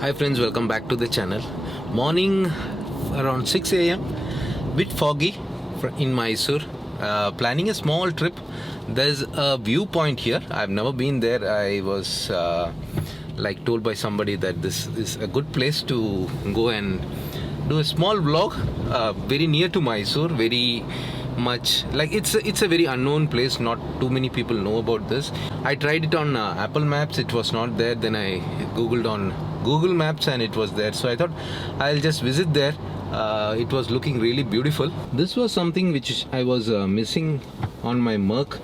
Hi friends, welcome back to the channel. Morning around 6 a.m. Bit foggy in Mysore. Planning a small trip. There's a viewpoint here. I've never been there. I was told by somebody that this is a good place to go and do a small vlog. Very near to Mysore. Very much like it's a very unknown place. Not too many people know about this. I tried it on Apple Maps. It was not there. Then I googled on Google Maps and it was there. So I thought I'll just visit there. It was looking really beautiful. This was something which I was missing on my Merc.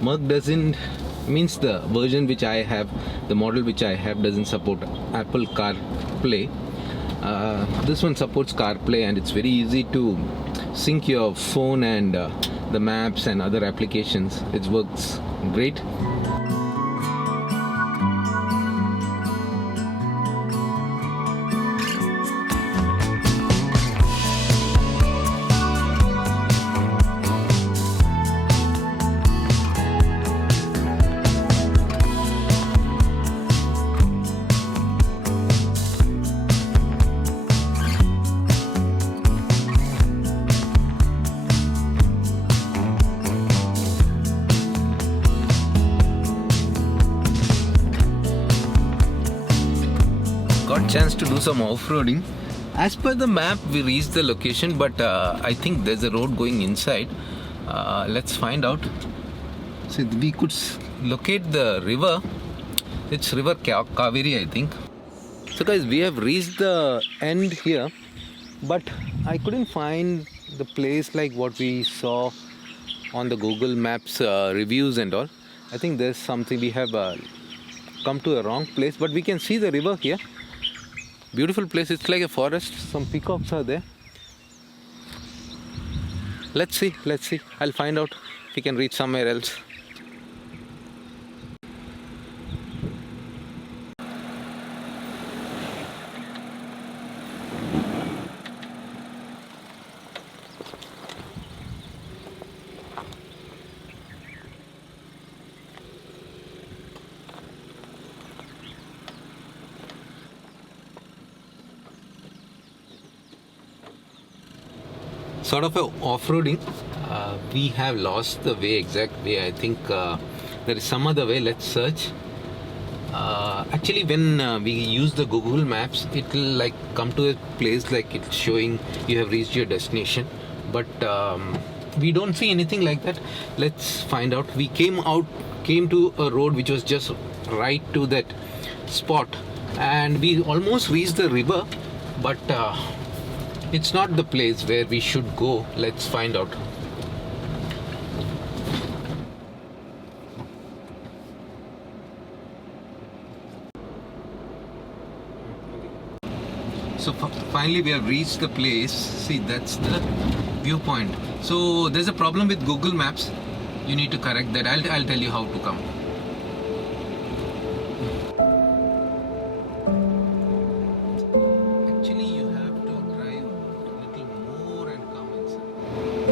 Merc doesn't means the version which I have, the model which I have doesn't support Apple CarPlay. This one supports CarPlay and it's very easy to sync your phone and the maps and other applications. It works great. Got chance to do some off-roading. As per the map we reached the location, but I think there's a road going inside. Let's find out. See, we could locate the river. It's river Kaveri, I think. So guys, we have reached the end here, but I couldn't find the place like what we saw on the Google Maps reviews and all. I think there's something, we have come to a wrong place, but we can see the river here. Beautiful place. It's like a forest. Some peacocks are there. Let's see. I'll find out if we can reach somewhere else. Sort of a off-roading. We have lost the way, exact way. I think there is some other way. Let's search. Actually, when we use the Google Maps, it will like come to a place like it's showing you have reached your destination, but we don't see anything like that. Let's find out. We came to a road which was just right to that spot, and we almost reached the river, but it's not the place where we should go. Let's find out. So finally we have reached the place. See, that's the viewpoint. So there's a problem with Google Maps. You need to correct that. I'll tell you how to come.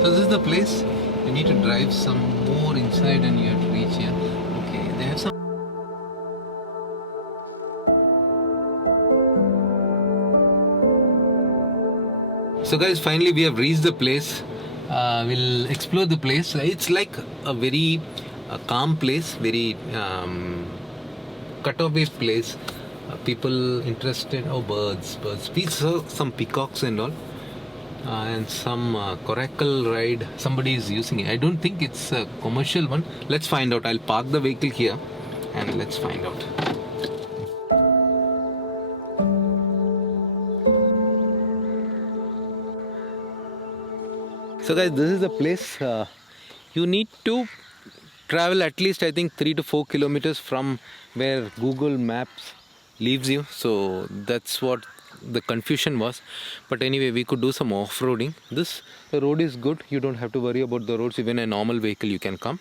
So this is the place. You need to drive some more inside and you have to reach here. Okay, they have some. So guys, finally we have reached the place. We'll explore the place. It's like a very calm place, very cut-away place. People interested. Oh, birds. We saw some peacocks and all. And some coracle ride somebody is using it. I don't think it's a commercial one. Let's find out. I'll park the vehicle here and let's find out. So guys, this is the place. You need to travel at least I think 3 to 4 kilometers from where Google Maps leaves you. So that's what the confusion was, but anyway we could do some off-roading. The road is good. You don't have to worry about the roads. Even a normal vehicle you can come.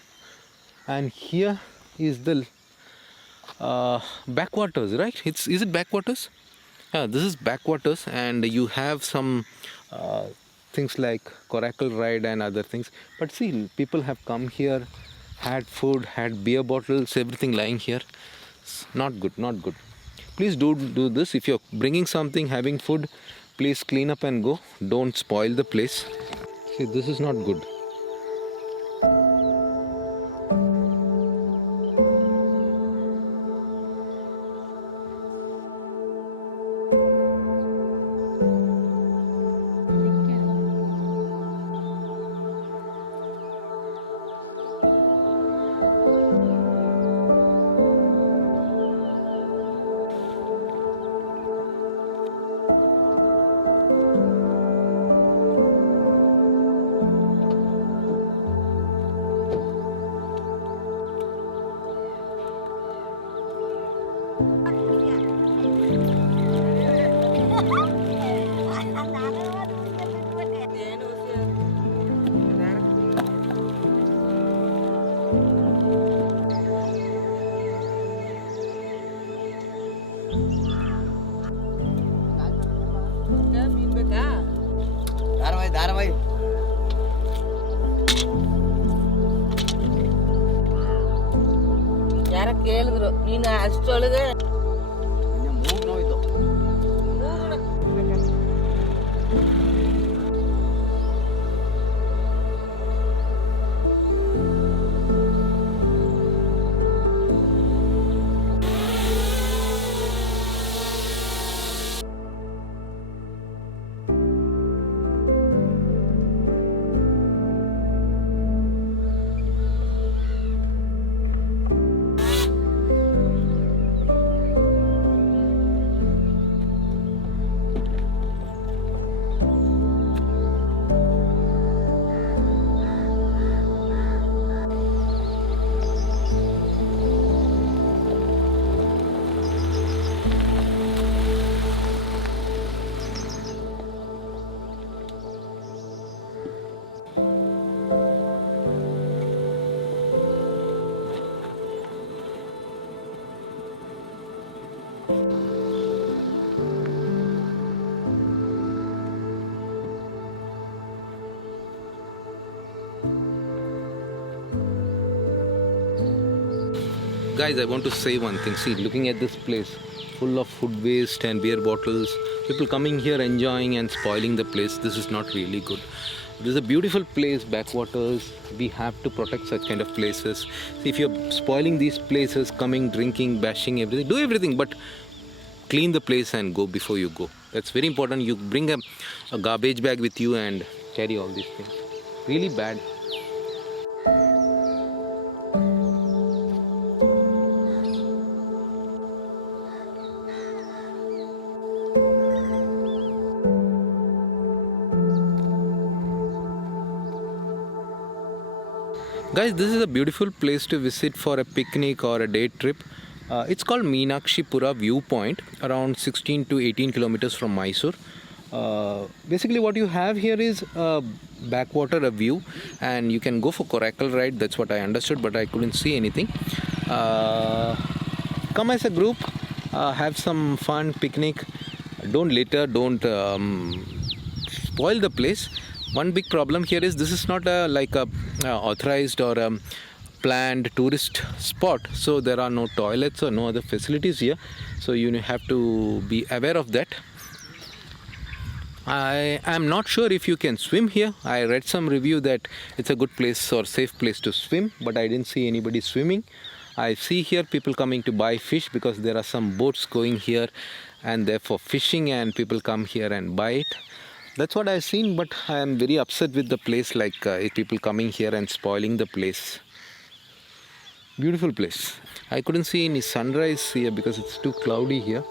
And here is the backwaters, right? Is it backwaters? Yeah, this is backwaters, and you have some things like coracle ride and other things. But see, people have come here, had food, had beer bottles, everything lying here. Not good. please do this. If you're bringing something, having food, please clean up and go. Don't spoil the place. See, this is not good. ಧಾರಾವಾಹಿ ಯಾರ ಕೇಳಿದ್ರು ನೀನು ಅಷ್ಟೊಳಗೆ ಮೂಗ್ ನೋಯ್ತು. Guys, I want to say one thing. See, looking at this place full of food waste and beer bottles, people coming here enjoying and spoiling the place, this is not really good. This is a beautiful place, backwaters. We have to protect such kind of places. See, if you're spoiling these places, coming, drinking, bashing everything, do everything, but clean the place and go before you go. That's very important. You bring a garbage bag with you and carry all these things. Really bad. Guys, this is a beautiful place to visit for a picnic or a day trip. It's called Meenakshipura Viewpoint, around 16 to 18 kilometers from Mysore. Basically what you have here is a backwater, a view, and you can go for coracle ride. That's what I understood, but I couldn't see anything. Come as a group, have some fun, picnic. Don't litter, don't spoil the place. One big problem here is this is not like a authorized or planned tourist spot, so there are no toilets or no other facilities here, so you have to be aware of that. I am not sure if you can swim here. I read some review that it's a good place or safe place to swim, but I didn't see anybody swimming. I see here people coming to buy fish because there are some boats going here and therefore fishing, and people come here and buy it. That's what I've seen, but I am very upset with the place, like people coming here and spoiling the place. Beautiful place. I couldn't see any sunrise here because it's too cloudy here.